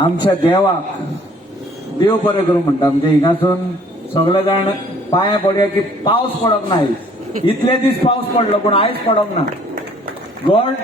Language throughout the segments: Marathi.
आमच्या देवाक देव बरें करूं म्हणटा. म्हणजे हिंगासून सगळे जाण पांया पडया की पावस पडोंक ना. इतले दीस पावस पडलो पूण आयज पडोंक ना. God,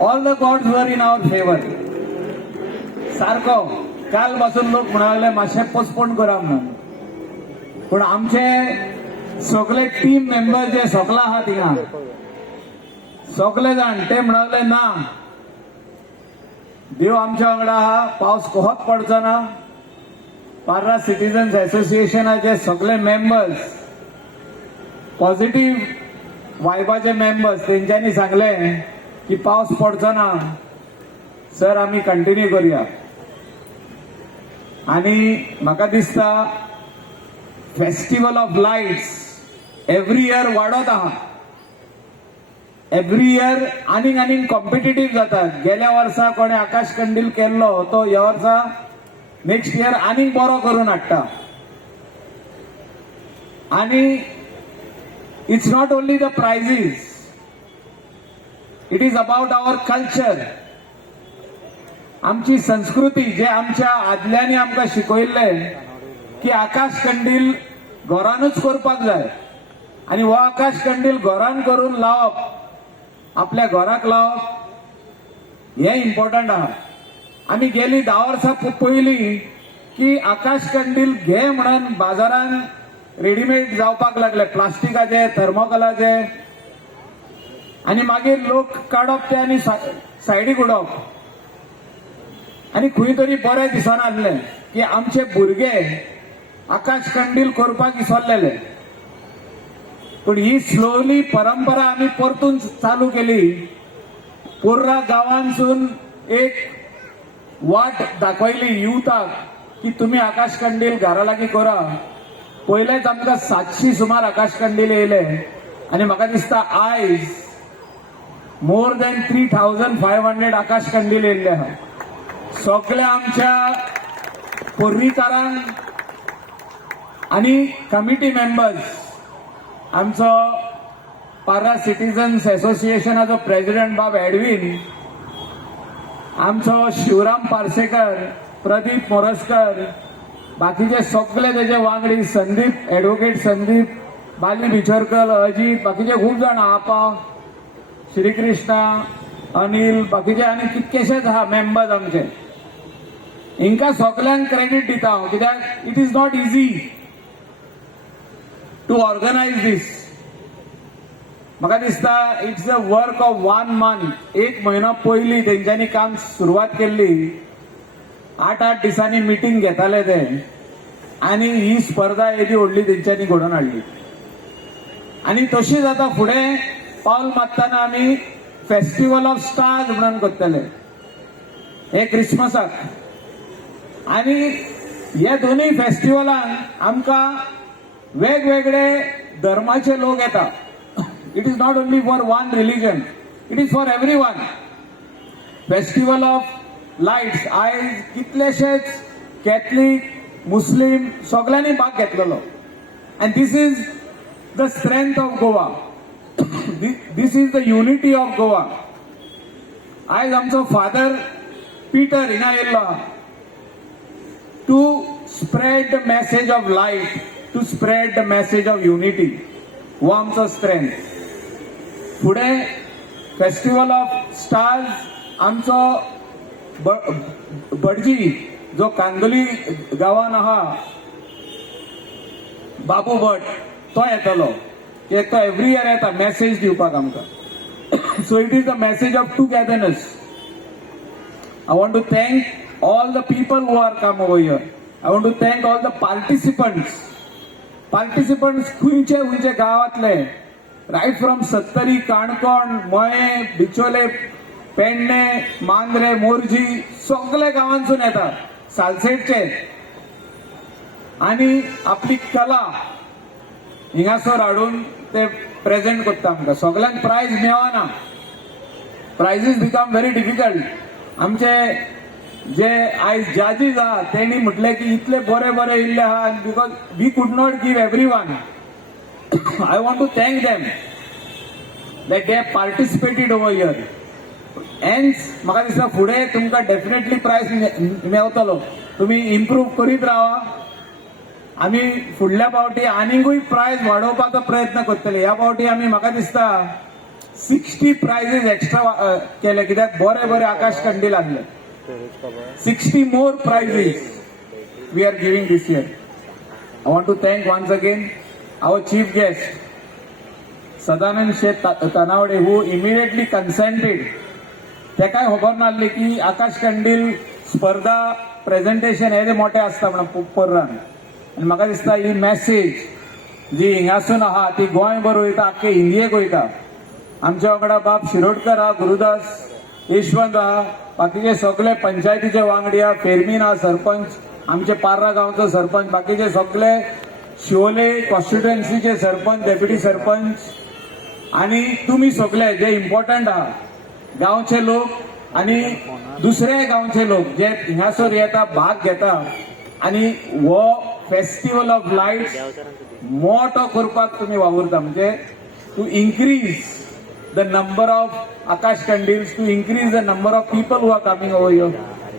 all the gods were in our favour. सारको काल पासून लोक म्हणूंक लागले मातशें पोस्टपोन करा म्हणून. पूण आमचे सगळे टीम मेंबर जे सगळे आहात थिंगा सगळे जाण ते म्हणूंक लागले ना, देव आमच्या वांगडा आहा, पावस कोहोच पडचो ना. पार्रा सिटीजन्स असोसिएशनाचे सगळे मेंबर्स, पॉझिटिव्ह वायबाचे मेंबर्स, तेंच्यांनी सांगले की पावस पडचो ना सर, आम्ही कंटिन्यू करूया. आणि म्हाका दिसता festival of lights every year वाडत आहा. एव्हरी इयर आनीक कॉम्पिटिटीव जातात. गेल्या वर्सा कोणे आकाश कंदील केल्लो तो ह्या वर्सा नेक्स्ट इयर आनीक बरो करून हाडटा. आणि it's not only the prices, it is about our culture. आमची संस्कृती जे आमच्या आदल्यांनी आमकां शिकयल्ले की आकाश कंदील घरानूच करपाक जाय आणि हो आकाश कंदील घरान करून लावप, आपल्या घराक लावप हे इम्पॉर्टंट आहा. आमी गेली 10 वर्सां पयलीं की आकाश कंदील घे म्हणून बाजारान रेडीमेड जावपाक लागले प्लास्टिकाचे, थर्मोकोलाचे. आणि मागीर लोक काडप ते आनी सायडीक उडोवप. आणि खंय तरी बरें दिसनासलें की आमचे भुरगे आकाश कंदील करपाक विसरलेले. पण ही स्लोली परंपरा आमी परतून चालू केली. पुर्रा गांवांसून एक वाट दाखयली युथाक की तुम्ही आकाश कंदील घरा लागीं करा. पयलेच आमकां 700 सुमार आकाश कंदील येयले आणि म्हाका दिसता आयज मोर दॅन 3500 आकाश कंदील येयल्ले आहा. सगळ्या आमच्या पोर्रीकारांक आणि कमिटी मेंबर्स, आमचो पार्रा सिटीजन्स असोसिएशनाचो प्रेसिडेंट बाब एडवीन, आमचो शिवराम पार्सेकर, प्रदीप मोरजकर, बाकीचे सगळे तेजे वांगडी, संदीप एडवोकेट संदीप, बाली बिचरकर, अजित, बाकीचे खूप जाण, आपा, श्रीकृष्णा, अनिल, बाकीचे आनी कितकेशेच आहा मेंबर्स आमचे. हिंका सगळ्यांक क्रेडीट दिता हांव, कित्याक it is not easy to organise this. म्हाका दिसता it's a work of 1 month. 1 म्हयनो पयलीं तेंच्यांनी काम सुरवात केल्ली. 8 दिसांनी मिटींग घेताले ते आणि ही स्पर्धा येदी व्हडली तेंच्यांनी घडोवन हाडली. आणि तशीच आतां फुडें पावल मारतना आमी फेस्टिवल ऑफ स्टार्स म्हणून करतले हे क्रिसमसाक. आणि हे दोनूय फेस्टिवलांक आमकां वेगवेगळे धर्माचे लोक येतात. It is not only for one religion, it is for everyone. Festival of lights आयज कितलेशेच कॅथलीक, मुस्लीम सगळ्यांनी भाग घेतलेलो. And this is the strength of Goa. This is the unity of Goa. आयज आमचो फादर पीटर हिंगा येयल्लो to spread the message of light, to spread the message of unity. हो आमचो स्ट्रेंथ. फुडें फेस्टिवल ऑफ स्टार्स आमचो भटजी जो कांदोली गांवान आहा, बाबू भट, तो येतलो. तो एव्हरी इयर येता मेसेज दिवपाक आमकां. So it is the message of togetherness. I want to thank all the people who are come over here. I want to thank all the participants. Participants खंयचे गावातले, राईट फ्रॉम सत्तरी, काणकोण, मये, बिचोले, पेडणे, मांद्रे, मोरजी सगळे गावांसून येतात, सालसेटचे. आणि आपली कला हिंगासर हाडून ते प्रेझेंट करता आमकां. सगळ्यांक प्राइज मेळना. प्राइजीस बिकम व्हेरी डिफिकल्ट. आमचे जे आयज जजीस आहा तेणी म्हटले की इतले बरे बरे येयल्ले आहा because we could not give everyone. I want to thank them that they have participated over here. हेंच म्हाका दिसता फुडें तुमकां डेफिनेटली प्रायज मेळटलो. तुमी इम्प्रूव्ह करीत रावा. आमी फुडल्या फावटी आनीकूय प्रायज वाडोवपाचो प्रयत्न करतले. ह्या फावटी आमी म्हाका दिसता 60 प्रायझीस एक्स्ट्रा केले, कित्याक बरे बरे आकाश कंदील आहले. 60 more prizes we are giving this year. I want to thank once again our chief guest, Sadanand Sheikh Tanawade, who immediately consented. तेकाय खबर नासली की आकाश कंदील स्पर्धा प्रेझेंटेशन हे मोठे असता म्हणून पर्रान. आनी म्हाका दिसता ही मॅसेज जी हिंगासून आहा ती गोंयभर वयता, आख्खे इंडियेक वयता. आमच्या वांगडा बाब शिरोडकर आहा, गुरुदास यशवंत आहा, बाकीचे सगळे पंचायतीचे वांगडी आहा, फेरमीन आहा सरपंच, आमचे पार्रा गांवचो सरपंच, बाकीचे सगळे शिवोले कॉन्स्टिट्युएन्सीचे सरपंच, डेप्युटी सरपंच आणि तुम्ही सगळे जे इम्पॉर्टंट आहा, गांवचे लोक आणि दुसरे गांवचे लोक जे हिंगासर येता, भाग घेता आणि हो फेस्टिवल ऑफ लायट्स मोठो करपाक तुम्ही वावुरता. म्हणजे to increase the number of Akash Kandils, to increase the number of people who are coming over here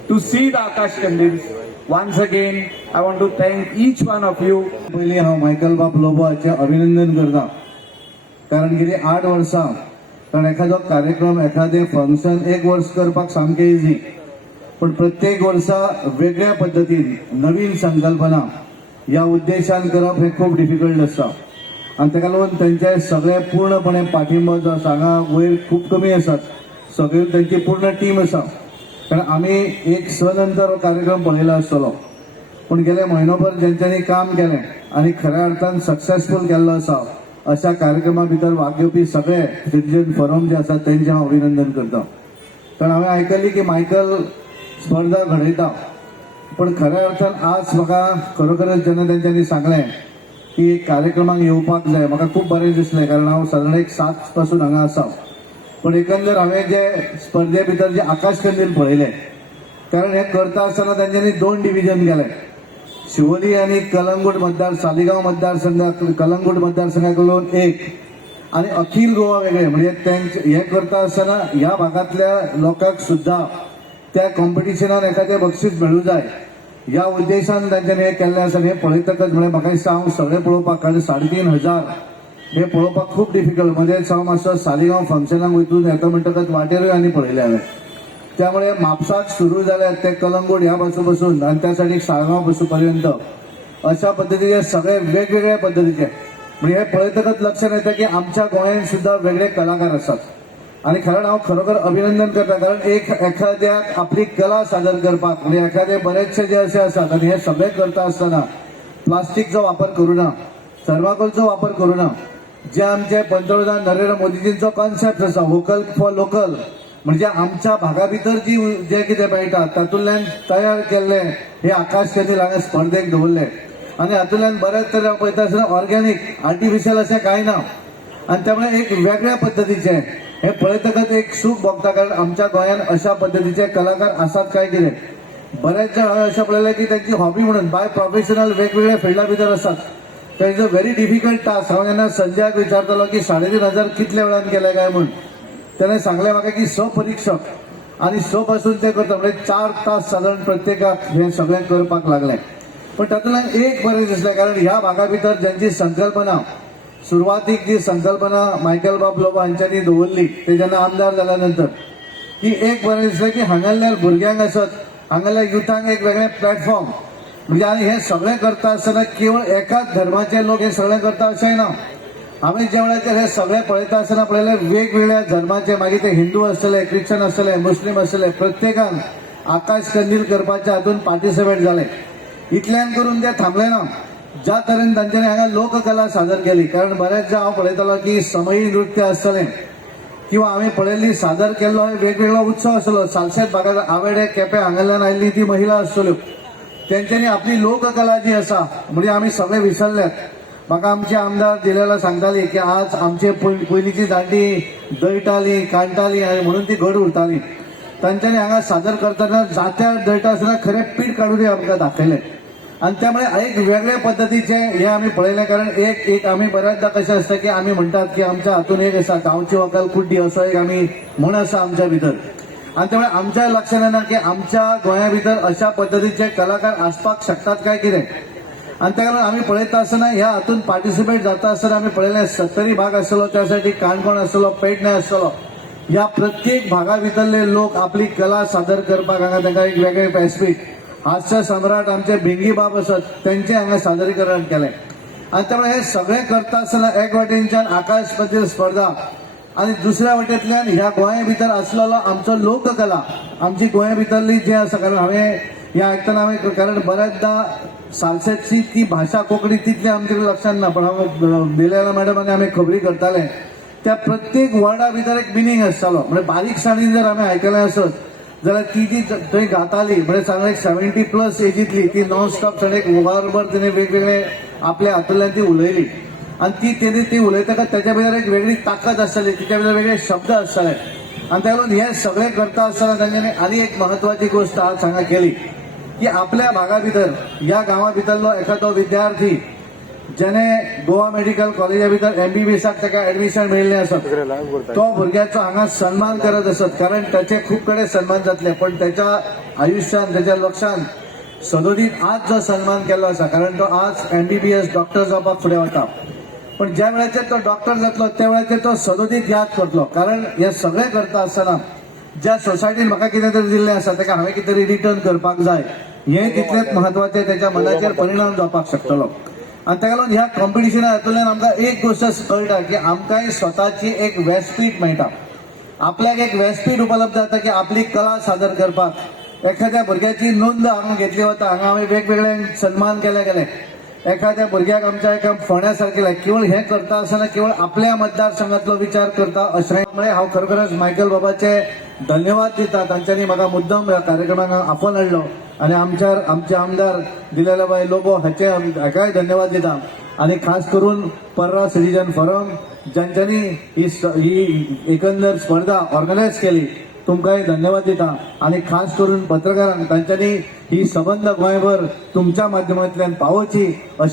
to see the Akash Kandils. Once again, I want to thank each one of you. पहिले हांव मायकल बाब लोबोचे अभिनंदन करता, कारण गेली 8 वर्सां. कारण एखादो कार्यक्रम, एखादे फंक्शन एक वर्स करपाक सामकें इजी, पण प्रत्येक वर्सा वेगळ्या पद्धतीन नवीन संकल्पना या उद्देशान करप हे खूप डिफिकल्ट आसता. आणि ताका लागून त्यांचे सगळे पूर्णपणे पाठिंबो जो आसा, हांगा वयर खूप कमी आसात, सगळी त्यांची पूर्ण टीम आसा. कारण आमी एक नंतर कार्यक्रम पळयलो आसतलो, पण गेले म्हयनोभर जेंच्यांनी काम केलें आणि खऱ्या अर्थान सक्सेसफूल केल्लो आसा, अशा कार्यक्रमा भितर भाग घेवपी सगळे सिटीजन फोरम जे आसात तेंचें हांव अभिनंदन करता. कारण हांवें आयकल्ली की मायकल स्पर्धा घडयता, पण खऱ्या अर्थान आज म्हाका खरोखरच जेन्ना तेंच्यांनी सांगलें की कार्यक्रमाक येवपाक जाय, म्हाका खूप बरें दिसलें. कारण हांव सादारण एक 7 पासून हांगा आसा. पण एकंदर हांवें जे स्पर्धे भितर जे आकाश कंदील पळयले, कारण हे करता आसतना तेंच्यांनी 2 डिव्हिजन केले, शिवोली आणि कलंगूट मतदार, सालिगांव मतदारसंघात कलंगूट मतदारसंघाकडून एक आणि अखिल गोवा वेगळे. म्हणजे हे करता आसतना ह्या भागातल्या लोकांक सुद्धा त्या कॉम्पिटिशनात एखादें बक्षीस मेळूं जाय या उद्देशान तांच्यांनी हे केल्लें आसा. हे पळयतकच म्हणजे म्हाका दिसता हांव सगळें पळोवपाक, कारण 3,500 हे पळोवपाक खूप डिफिकल्ट. मध्येच हांव मातसो सालिगांव फंक्शनाक वचून येता म्हणटकच वाटेरूय आनी पळयले हांवें. त्यामुळे म्हापसाक सुरू जाल्यात ते कलंगूट ह्या बसून आणि त्यासाठी साळगांव बसूपर्यंत अशा पद्धतीचे सगळे वेगवेगळ्या पद्धतीचे. म्हणजे हे पळयतकच लक्षात येतं की आमच्या गोंयांत सुद्धा वेगळे कलाकार असतात. आणि खरं हांव खरोखर अभिनंदन करता, कारण एखाद्याक आपली कला सादर करपाक, म्हणजे एखादे बरेचसे जे असे असतात आणि हे सगळे करता असताना प्लास्टिकचो वापर करू ना, थर्माकोलचो वापर करू ना. जे आमचे पंतप्रधान नरेंद्र मोदीजींचो कॉन्सेप्ट आसा वोकल फॉर लोकल, म्हणजे आमच्या भागा भितर जे कितें मेळटा तातूंतल्यान तयार केल्ले हे आकाश कंदील हांगा स्पर्धेक दवरले. आणि हातूंतल्यान बरेच तरेन पळयता आसतना ऑर्गॅनिक, आर्टिफिशियल अशें कांय ना. आणि त्यामुळे एक वेगळ्या पद्धतीचे हे पळयतकच एक सूख भोगता. कारण आमच्या गोंयांत अशा पद्धतीचे कलाकार आसात काय कितें. बरेच जण हांवें अशें पळयलें की त्यांची हॉबी म्हणून बाय प्रोफेशनल वेगवेगळ्या फिल्डा भितर आसात. Is a very difficult task. हांव जेन्ना संजयाक विचारतलो की 3,500 कितल्या वेळान केले काय म्हणून, त्याने सांगलें म्हाका की 6 परीक्षक आणि 6 पासून ते करता, म्हणजे 4 तास साधारण प्रत्येकाक हे सगळें करपाक लागलें. पण तातूंतल्यान एक बरें दिसलें, कारण ह्या भागा भितर ज्यांची संकल्पना, सुरवातीक जी संकल्पना मायकल बाब लोबो हांच्यांनी दवरली ते जेन्ना आमदार जाल्या नंतर, की एक बरें दिसलें की हांगासरल्या भुरग्यांक आसत, हांगासरल्या युथांक एक वेगळें प्लॅटफॉर्म. म्हणजे आनी हे सगळें करता आसतना केवळ एकाच धर्माचे लोक हे सगळें करता अशेंय ना. हांवें जे वेळाचेर हे सगळें पळयता आसतना पळयलें वेगवेगळ्या धर्माचे, मागीर ते हिंदू आसतले, क्रिश्चन आसतले, मुस्लीम आसतले, प्रत्येकान आकाश कंदील करपाच्या हातून पार्टिसिपेट जाले. इतल्यान करून ते थांबले ना. ज्या तरेन तांच्यांनी हांगा लोककला सादर केली, कारण बरेचदा हांव पळयतालो की समयी नृत्य आसतलें किंवा हांवें पळयल्ली सादर केल्लो वेगवेगळो उत्सव आसलो. सालसेत भागात आवेडे केपें हांगाल्यान आयिल्ली ती महिला आसतल्यो, तेंच्यांनी आपली लोककला जी आसा म्हणजे आमी सगळे विसरल्यात. म्हाका आमचे आमदार दिलेला सांगताली की आज आमचे पयलींची जाणटी दळटाली, कांटाली आणि म्हणून ती घड उरताली. तांच्यांनी हांगा सादर करतना जात्यार दळटा आसतना खरें पीठ काडून आमकां दाखयलें. आणि त्यामुळे एक वेगळ्या पद्धतीचे हे आम्ही पळयलें. कारण एक आम्ही बऱ्याचदा कशें आसता की आम्ही म्हणतात की आमच्या हातून एक आसा गांवची वकाल कुड्डी, असो एक आमी म्हण आसा आमच्या भितर. आणि त्यामुळे आमच्या लक्षात येना की आमच्या गोंया भितर अशा पद्धतीचे कलाकार आसपाक शकतात काय कितें आणि त्या कारण आम्ही पळयता आसतना ह्या हातून पार्टिसिपेट जाता आसतना आम्ही पळयले 70 भाग आसलो त्यासाठी काणकोण आसलो पेडणे आसलो ह्या प्रत्येक भागा भितरले लोक आपली कला सादर करपाक हांगा तांकां एक वेगळे व्यासपीठ हास्य सम्राट आमचे भिंगी बाब आसत त्यांचे हांगा सादरीकरण केलें आणि त्यामुळे हे सगळें करता आसतना एक वाटेनच्यान आकाश पतील स्पर्धा आणि दुसऱ्या वाटेंतल्यान ह्या गोंया भितर आसलेलो आमचो लोककला आमची गोंया भितरली जी आसा कारण हांवें ह्या आयकतना हांवें कारण बऱ्याचदा सालसेतची ती भाषा कोंकणी तितली आमच्या लक्षात ना पण हांव दिलेला मॅडम आनी आमी खबरी करताले त्या प्रत्येक वर्डा भितर एक मिनींग आसतालो म्हणजे बारीकसाणीन जर आमी आयकलें आसत जाल्यार ती जी थंय गाताली म्हणजे सांगलें 70+ एजींतली ती नॉन स्टॉप एक वरभर तिणें वेगवेगळे आपल्या हातूंतल्यान ती उलयली आणि ती उलयतकच त्याच्या भितर एक वेगळी ताकद आसताली तिच्या भितर वेगळे शब्द आसताले आणि त्या लागून हे सगळें करता आसतना तांच्यांनी आनी एक म्हत्वाची गोष्ट आज हांगा केली की आपल्या भागा भितर ह्या गांवा भितरलो एखादो विद्यार्थी जेणे गोवा मेडिकल कॉलेजा भितर MBBSाक ताका एडमिशन मेळिल्लें आसत तो भुरग्याचो हांगा सन्मान करत आसत कारण त्याचे खूब कडेन सन्मान जातले पण त्याच्या आयुश्यान त्याच्या लक्षान सदोदीत आज जो सन्मान केल्लो आसा कारण तो आज MBBS डॉक्टर जावपाक फुडें वता पण ज्या वेळाचेर तो डॉक्टर जातलो त्या वेळाचेर तो सदोदीत याद करतलो कारण हे सगळें करता आसतना ज्या सोसायटीन म्हाका कितें तरी दिल्लें आसा ताका हांवें कितें तरी रिटर्न करपाक जाय हें तितलेंच म्हत्वाचें त्याच्या मनाचेर परिणाम जावपाक शकतलो आणि ताका लागून ह्या कॉम्पिटिशना हातूंतल्यान आमकां एक गोष्ट कळटा की आमकांय स्वताची एक व्यासपीठ मेळटा आपल्याक एक व्यासपीठ उपलब्ध जाता की आपली कला सादर करपाक एखाद्या भुरग्याची नोंद हांगा घेतली वता हांगा आमी वेगवेगळे सन्मान केले गेले एखाद्या भुरग्याक आमच्या एका फोंड्या सारकेले केवळ हे करता आसतना केवळ आपल्या मतदारसंघातलो विचार करता अशें मुळे हांव खरोखरच मायकल बाबाचे धन्यवाद दिता तांच्यांनी म्हाका मुद्दम ह्या कार्यक्रमाक आफोन हाडलो आणि आमचे आमदार दिलेलाबाई लोबो हाकाय धन्यवाद दिता आणि खास करून पर्रा सिटीजन फोरम ज्यांच्यांनी ही एकंदर स्पर्धा ऑर्गनायज केली तुमकांय धन्यवाद दिता आणि खास करून पत्रकारांक तांच्यांनी ही सबंद गोंयभर तुमच्या माध्यमांतल्यान पावोवची अशी